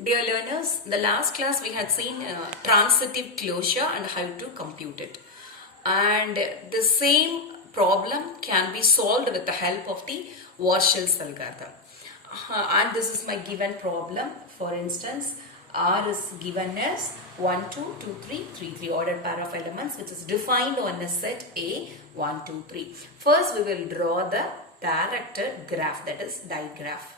Dear learners, in the last class we had seen transitive closure and how to compute it. And the same problem can be solved with the help of the Warshalls algorithm. And this is my given problem. For instance, R is given as 1, 2, 2, 3, 3, 3 ordered pair of elements which is defined on a set A, 1, 2, 3. First we will draw the directed graph, that is digraph.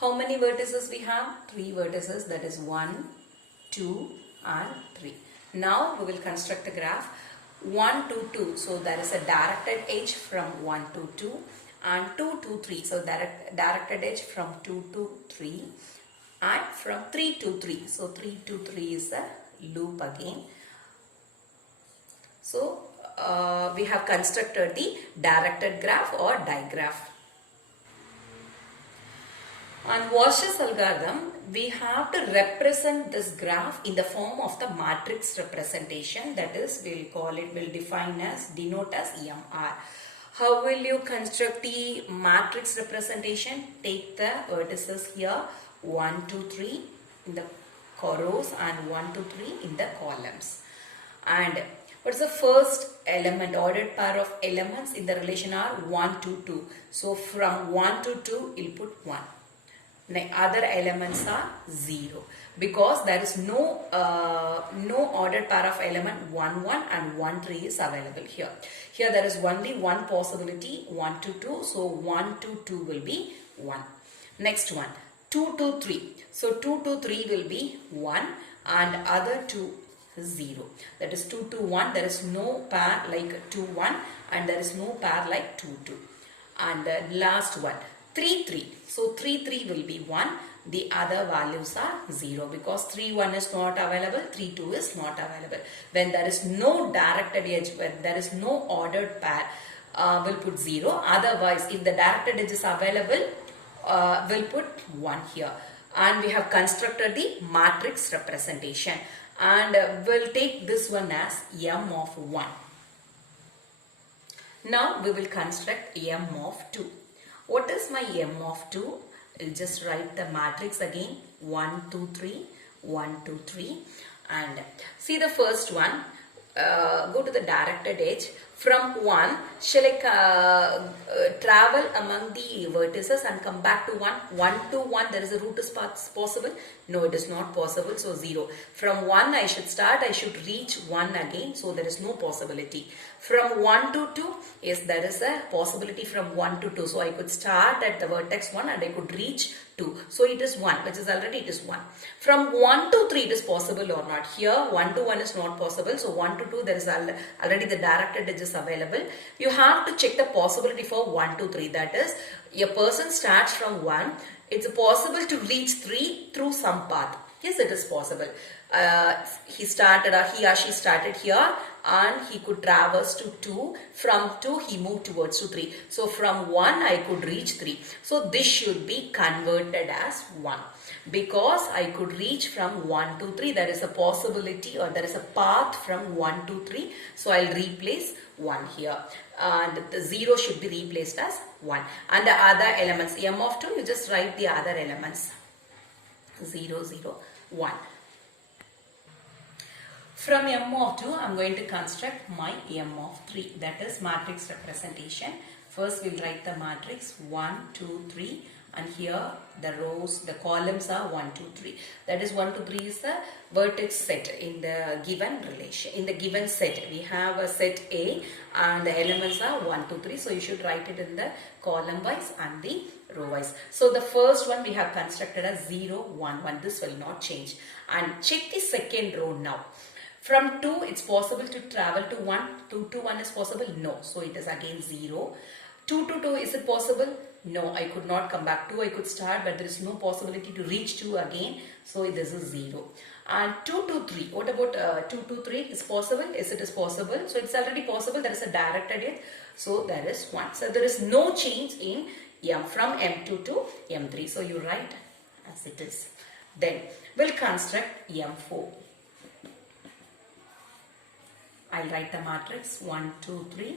How many vertices we have? 3 vertices, that is 1, 2 and 3. Now we will construct the graph 1 to 2. So there is a directed edge from 1 to 2 and 2 to 3. So directed edge from 2 to 3 and from 3 to 3. So 3 to 3 is a loop again. So we have constructed the directed graph or digraph. On Warshall's algorithm, we have to represent this graph in the form of the matrix representation. That is, we'll define as, denote as MR. How will you construct the matrix representation? Take the vertices here, 1, 2, 3 in the rows and 1, 2, 3 in the columns. And what's the first element, ordered pair of elements in the relation are 1 to 2. So from 1 to 2, you'll put 1. Other elements are 0 because there is no ordered pair of element 1 1 and 1 3 is available here. Here there is only one possibility, 1 to 2. So 1 to 2 will be 1. Next one, 2 to 3. So 2 to 3 will be 1 and other 2 is 0. That is 2 to 1. There is no pair like 2 1 and there is no pair like 2 2. And the last one, 3 3. So 3 3 will be 1. The other values are 0 because 3 1 is not available, 3 2 is not available. When there is no directed edge, when there is no ordered pair, we'll put 0. Otherwise, if the directed edge is available, we'll put 1 here. And we have constructed the matrix representation. And we'll take this one as M of 1. Now we will construct M of 2. What is my M of 2? I'll just write the matrix again. 1, 2, 3, 1, 2, 3. And see the first one. Go to the directed edge. From 1, shall I travel among the vertices and come back to 1? 1 to 1, there is a root is possible? No, it is not possible. So 0. From 1, I should start. I should reach 1 again. So there is no possibility. From 1 to 2, yes, there is a possibility from 1 to 2. So I could start at the vertex 1 and I could reach 2. So it is 1, which is already it is 1. From 1 to 3, it is possible or not. Here, 1 to 1 is not possible. So 1 to 2, there is already the directed edges available. You have to check the possibility for 1 to 3. That is, a person starts from 1. It's possible to reach 3 through some path. Yes, it is possible. He or she started here and he could traverse to 2. From 2, he moved towards to 3. So from 1, I could reach 3. So this should be converted as 1. Because I could reach from 1 to 3, there is a possibility or there is a path from 1 to 3. So I'll replace 1 here. And the 0 should be replaced as 1. And the other elements, M of 2, you just write the other elements. 0, 0, 1. From M of 2, I am going to construct my M of 3. That is matrix representation. First, we will write the matrix 1, 2, 3. And here the rows, the columns are 1, 2, 3. That is 1, 2, 3 is the vertex set in the given relation. In the given set, we have a set A and the elements are 1, 2, 3. So you should write it in the column wise and the row wise. So the first one we have constructed as 0, 1, 1. This will not change. And check the second row now. From 2, it's possible to travel to 1. 2 to 1 is possible? No. So it is again 0. 2 to 2, is it possible? No, I could not come back. 2, I could start, but there is no possibility to reach 2 again. So this is 0. And 2 to 3, what about 2 to 3? Is possible? Yes, it is possible. So it's already possible. There is a directed edge. So there is 1. So there is no change in M from M2 to M3. So you write as it is. Then we'll construct M4. I'll write the matrix 1, 2, 3,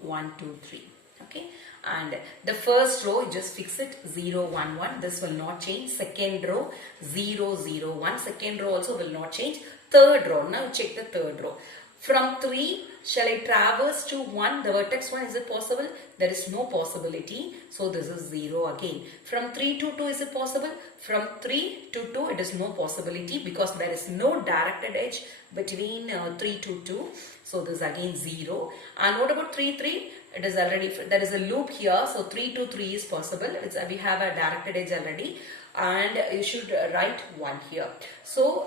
1, 2, 3. Okay, and the first row, just fix it 0 1 1. This will not change. Second row 0 0 1. Second row also will not change. Third row, now check the third row. From 3, shall I traverse to 1? The vertex 1, is it possible? There is no possibility. So this is 0 again. From 3 to 2, is it possible? From 3 to 2, it is no possibility because there is no directed edge between 3 to 2. So this is again 0. And what about 3 3? It is already, there is a loop here. So 3 to 3 is possible. We have a directed edge already. And you should write 1 here. So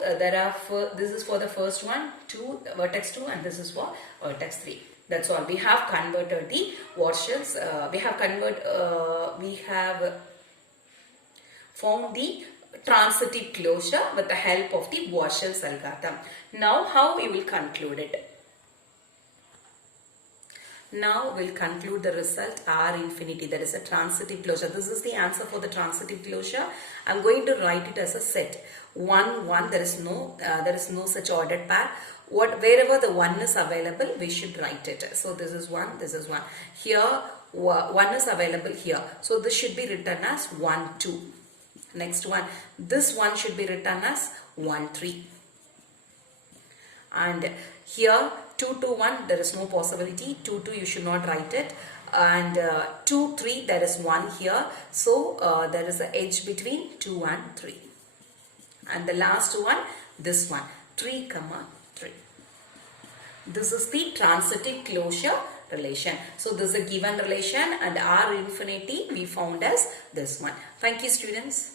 this is for the first one, 2, vertex 2, and this is for vertex 3. That's all. We have converted the Warshalls. We have found the transitive closure with the help of the Warshalls algorithm. Now how we will conclude it? Now we'll conclude the result R infinity, that is a transitive closure. This is the answer for the transitive closure. I'm going to write it as a set 1 1. There is no such ordered pair. Wherever the 1 is available, we should write it. So this is 1, this is 1. Here 1 is available here. So this should be written as 1 2. Next one, this one should be written as 1 3. And here 2 2 1, there is no possibility. 2 2, you should not write it. And 2 3, there is 1 here. So there is an edge between 2 and 3. And the last one, this one, 3 comma 3. This is the transitive closure relation. So this is a given relation, and R infinity we found as this one. Thank you, students.